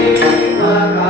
Amen.